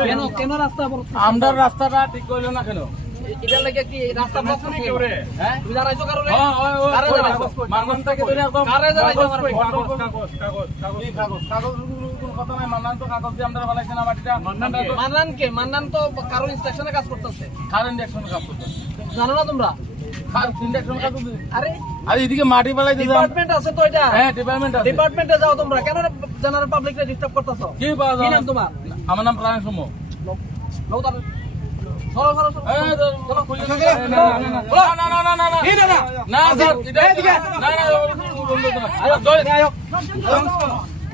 কেন কেন রাস্তা অবরোধ রাস্তাটা ঠিক করল না কেন? আমার আমরা। আমরা। জানো না তোমরা। আরে আর এদিকে মাটি বানাইতে ডিপার্টমেন্ট আছে তো এটা হ্যাঁ ডিপার্টমেন্ট আছে ডিপার্টমেন্টে যাও তোমরা কেন জেনারেল পাবলিককে ডিস্টার্ব করতেছো কি পাওয়া যায় নাম তোমার আমার নাম প্রাণ সুমো লোক তার।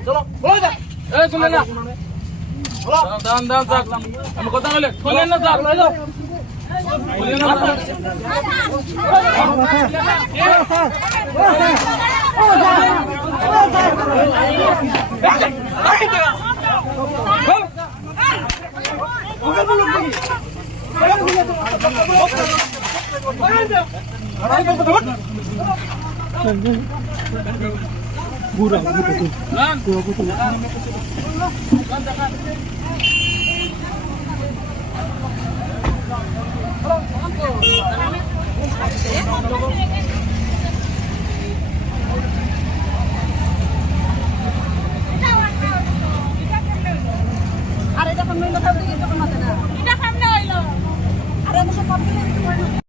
চলো বলো শুনলেন না? স্যার। আমি কথা বলে শুনলেন না kami nakabili.